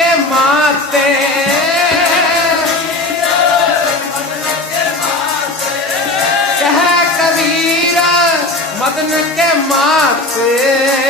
ਕੇ ਮਾਤੇ ਕਹ ਮਦਨ ਕੇ ਮਾਤੇ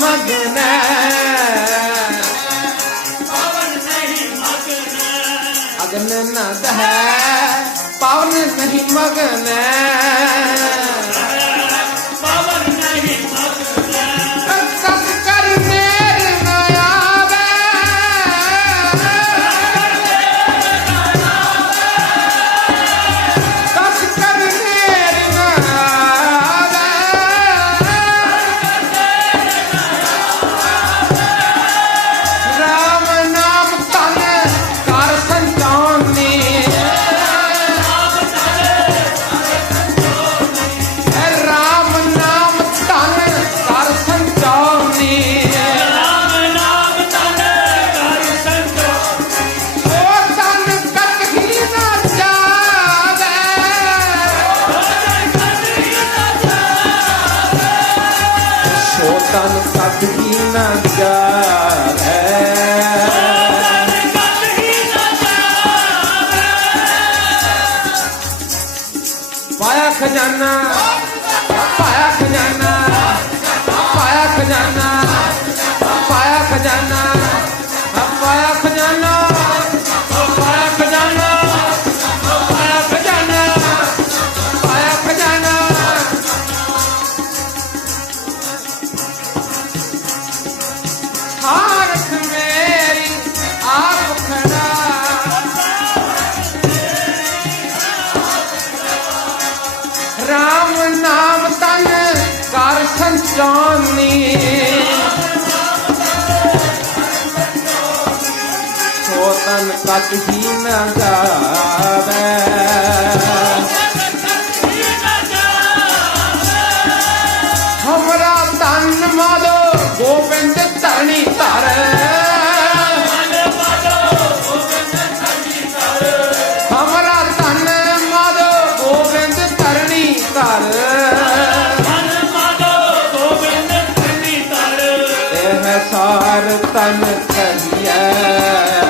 மகன अगन नद है पावन नहीं मगन Ananda ਜਨ ਸਤ ਹੀ ਨ ਜਾਵੇ। ਗੋਬਿੰਦ ਧਾਣੀ ਧਰ। ਤਨ ਮਾਲੋ ਗੋਬਿੰਦ ਧਰਣੀ ਧਰ। ਇਹ ਤਨ ਕਰੀਏ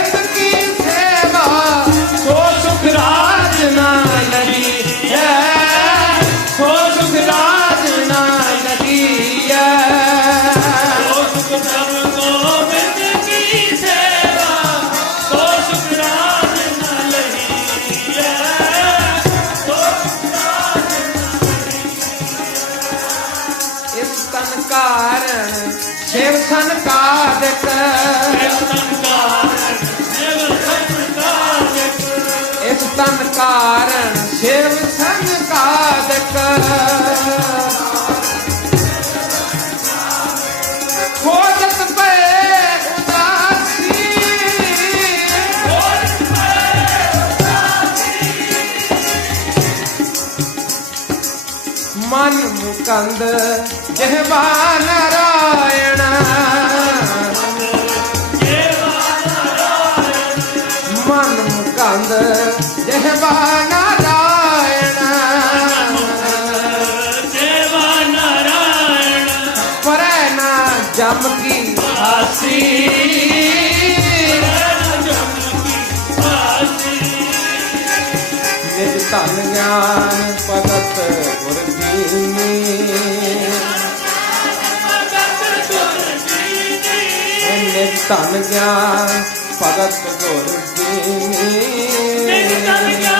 ਕਾਰਕ ਇਸ ਤਨ ਕਾਰਨ ਸੇਵ ਸੰਗ ਕਾਦਕ ਖੋਜਤ ਪਏ ਉਦਾਸੀ ਖੋਜਤ ਪਏ ਉਦਾਸੀ ਮਨ ਮੁਕੰਦ ਜਹਵਾਨਾ ਜਮ ਕੀ ਨਿਜ ਧਨ ਗਿਆਨ ਭਗਤ ਗੁਰ ਨਿਜ ਧਨ ਗਿਆਨ ਭਗਤ ਗੁਰ Baby, come again.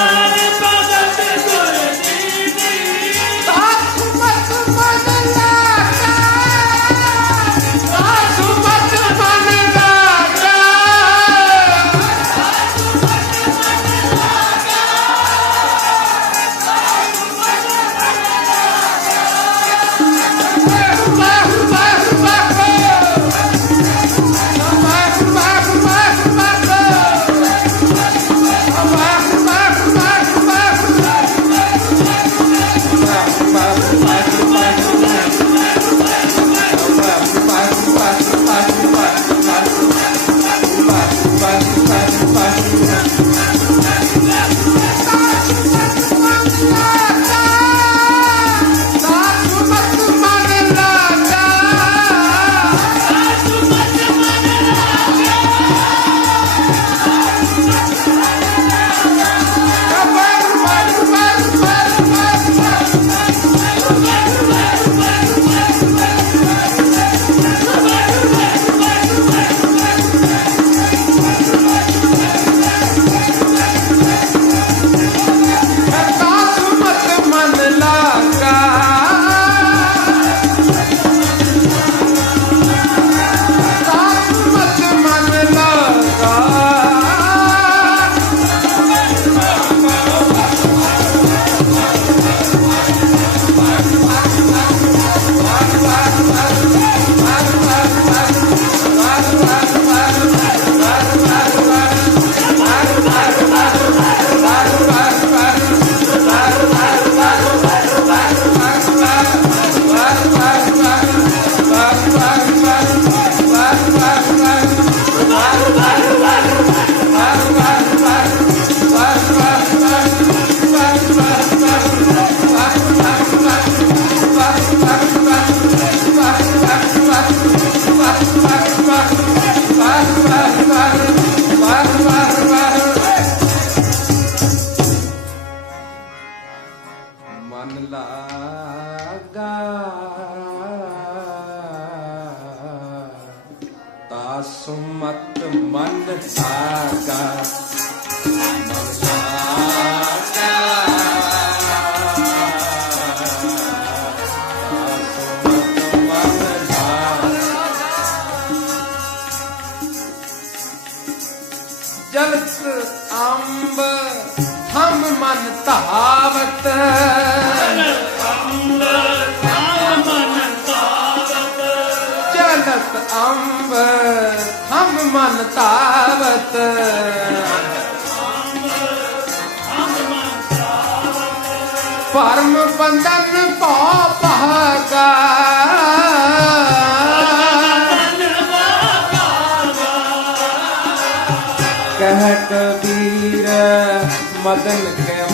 ਧਾਵਤ। ਜਲਤ ਅੰਬ ਹਮ ਮਨ ਧਾਵਤ। ਪਰਮ ਬੰਧਨ ਭੋ ਭਾਗਾ ਮਦਨ ਕੇ ਕਹਿ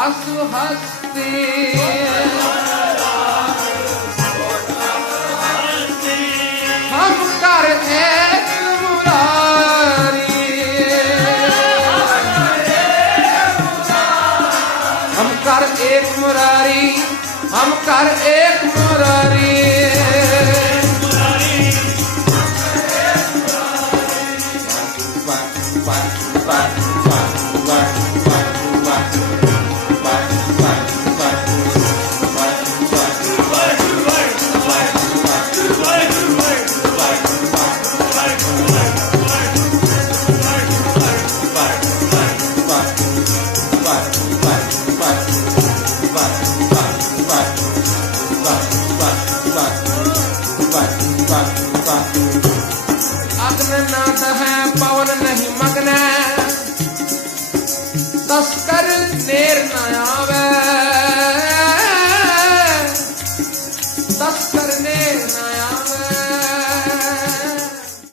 ਹਸ ਹਸਤੇ हम कर एक मुरारी हम कर एक